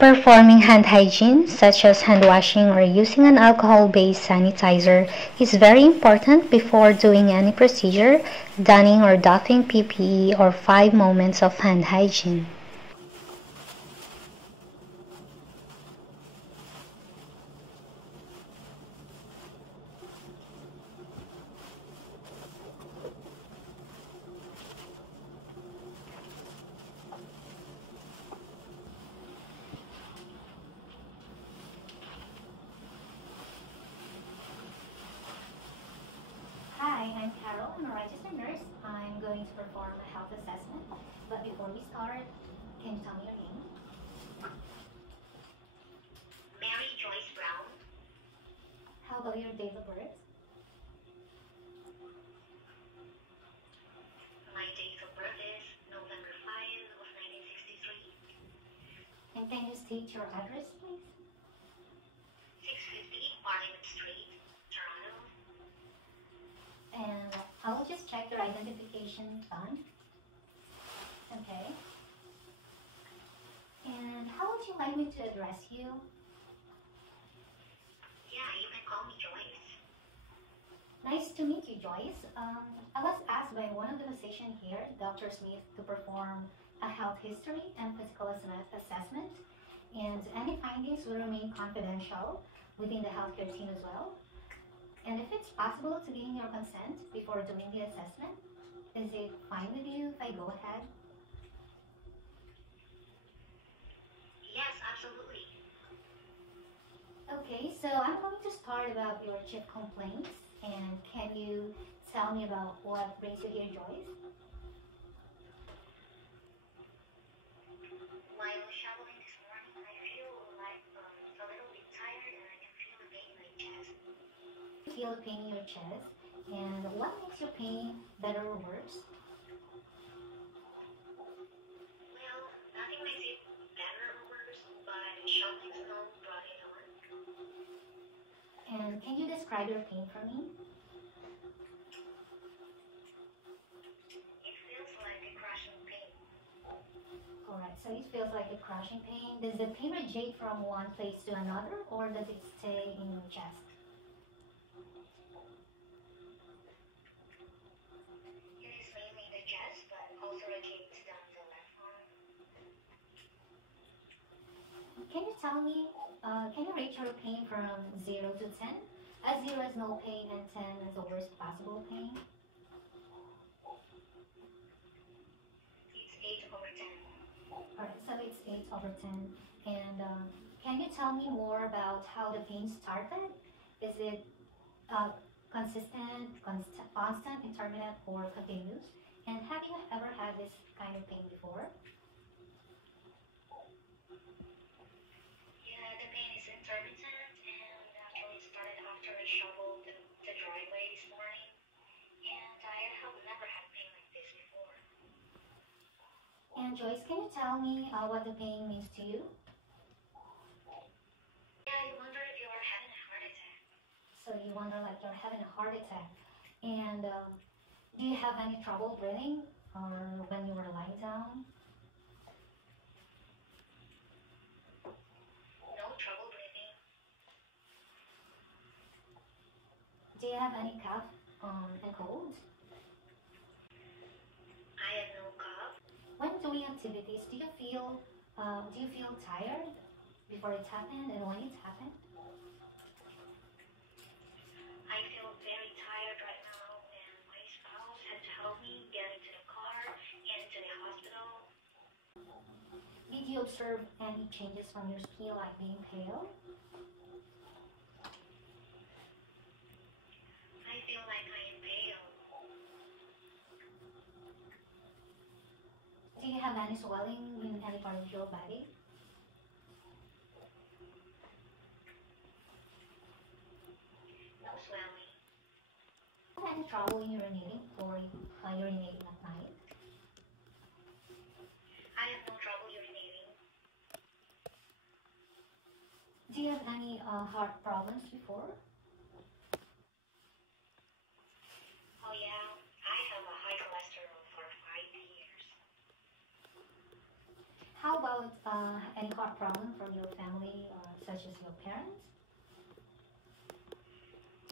Performing hand hygiene, such as hand washing or using an alcohol-based sanitizer, is very important before doing any procedure, donning or doffing PPE, or 5 moments of hand hygiene. Hi, I'm Carol. I'm a registered nurse. I'm going to perform a health assessment. But before we start, can you tell me your name? Mary Joyce Brown. How about your date of birth? My date of birth is November 5 of 1963. And can you state your address, please? 650 Parliament Street, Toronto. And I will just check your identification done. Okay. And how would you like me to address you? Yeah, you can call me Joyce. Nice to meet you, Joyce. I was asked by one of the physicians here, Dr. Smith, to perform a health history and physical assessment, and any findings will remain confidential within the healthcare team as well. And if it's possible to gain your consent before doing the assessment, is it fine with you if I go ahead? Yes, absolutely. Okay, so I'm going to start about your chief complaints, and can you tell me about what brings you here, Joyce? While shoveling this morning, I feel like a little bit tired and I can feel the pain in my chest. Feel pain in your chest, and what makes your pain better or worse? Well, nothing makes it better or worse, but shoveling snow brought it on. And can you describe your pain for me? It feels like a crushing pain. Alright, so it feels like a crushing pain. Does the pain radiate from one place to another, or does it stay in your chest? It is mainly the chest, but also radiates down the left arm. Can you tell me, can you rate your pain from 0 to 10? As 0 is no pain and 10 is the worst possible pain. It's 8 over 10. Alright, so it's 8 over 10. And can you tell me more about how the pain started? Is it consistent, constant, intermittent, or continuous? And have you ever had this kind of pain before? Yeah, the pain is intermittent and actually started after I shoveled the driveway this morning. And I have never had pain like this before. And Joyce, can you tell me what the pain means to you? Yeah, I wonder if you are having a heart attack. So you wonder like you're having a heart attack. And do you have any trouble breathing or when you were lying down? No trouble breathing. Do you have any cough and cold? I have no cough. When doing activities, do you feel tired before it happened and when it happened? I feel very tired right now, and my spouse had to help me get into the car and into the hospital. Did you observe any changes from your skin, like being pale? I feel like I am pale. Do you have any swelling in any part of your body? No swelling. Do you have any trouble in urinating or urinating at night? I have no trouble urinating. Do you have any heart problems before? Oh yeah, I have a high cholesterol for 5 years. How How about any heart problem from your family, such as your parents?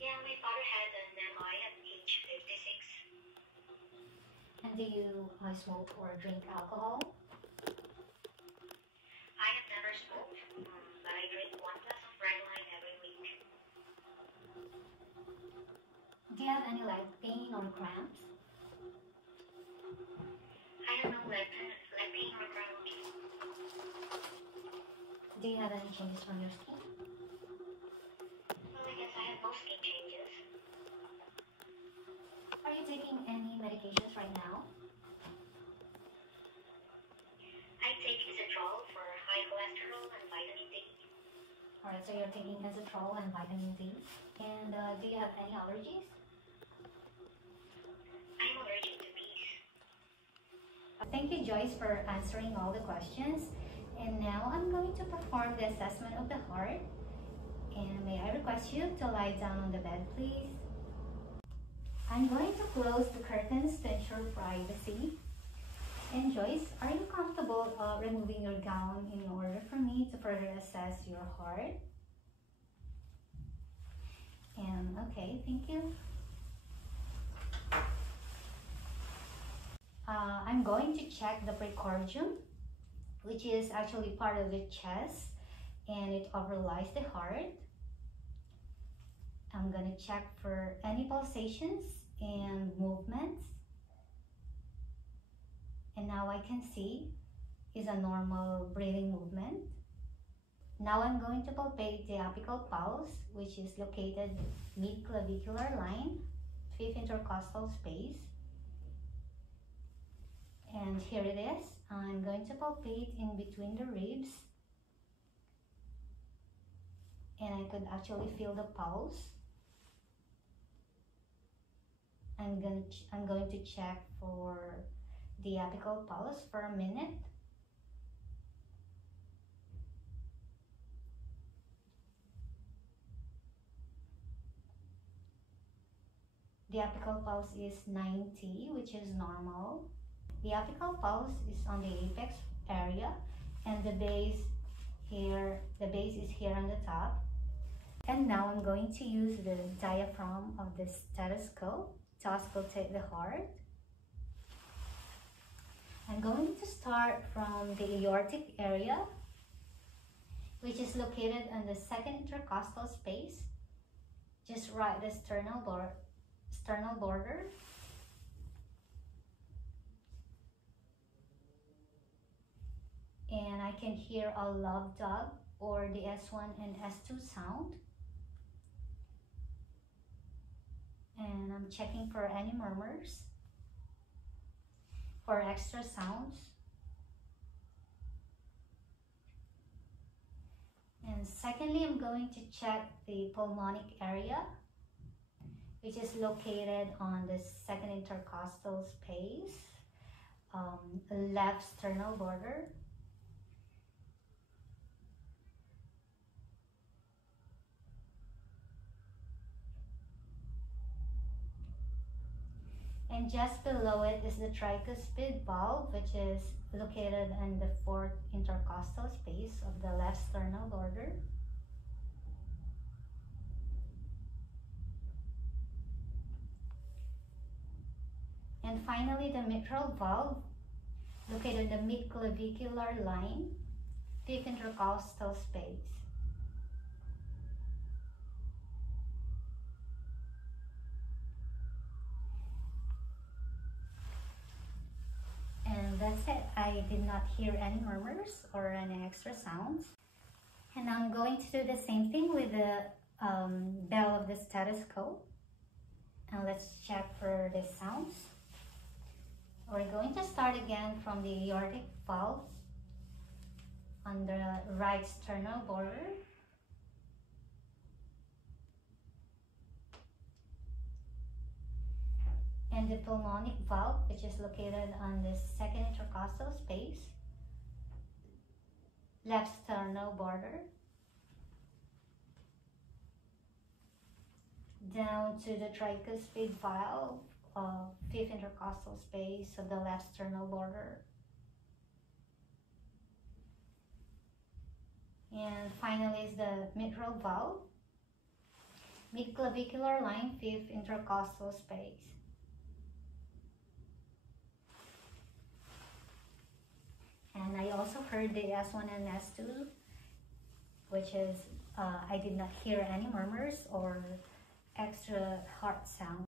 Yeah, my father had an MI at age 56. And do you smoke or drink alcohol? I have never smoked, but I drink 1 glass of red wine every week. Do you have any leg pain or cramps? I have no leg pain or cramps. Do you have any changes on your skin? Well, I guess I have no skin changes. Are you taking any medications right now? I take Isotrol for high cholesterol and vitamin D. Alright, so you're taking Isotrol and vitamin D. And do you have any allergies? I'm allergic to bees. Thank you, Joyce, for answering all the questions. And now I'm going to perform the assessment of the heart. And may I request you to lie down on the bed, please? I'm going to close the curtains to ensure privacy. And Joyce, are you comfortable removing your gown in order for me to further assess your heart? And okay, thank you. I'm going to check the precordium, which is actually part of the chest, and it overlies the heart. I'm going to check for any pulsations and movements. And now I can see is a normal breathing movement. Now I'm going to palpate the apical pulse, which is located mid-clavicular line, 5th intercostal space. And here it is. I'm going to palpate in between the ribs. And I could actually feel the pulse. I'm going to check for the apical pulse for a minute. The apical pulse is 90, which is normal. The apical pulse is on the apex area, and the base is here on the top. And now I'm going to use the diaphragm of the stethoscope to auscultate the heart. I'm going to start from the aortic area, which is located on the 2nd intercostal space, just right the sternal border. And I can hear a love dog or the S1 and S2 sound. And I'm checking for any murmurs or extra sounds. And secondly, I'm going to check the pulmonic area, which is located on the 2nd intercostal space, left sternal border. And just below it is the tricuspid valve, which is located in the 4th intercostal space of the left sternal border. And finally, the mitral valve, located in the mid-clavicular line, 5th intercostal space. And that's it. I did not hear any murmurs or any extra sounds. And I'm going to do the same thing with the bell of the stethoscope. And let's check for the sounds. We're going to start again from the aortic valve on the right sternal border. And the pulmonic valve, which is located on the 2nd intercostal space, left sternal border, down to the tricuspid valve of 5th intercostal space of the left sternal border, And finally is the mitral valve, mid-clavicular line, 5th intercostal space. And I also heard the S1 and S2, which is I did not hear any murmurs or extra heart sound.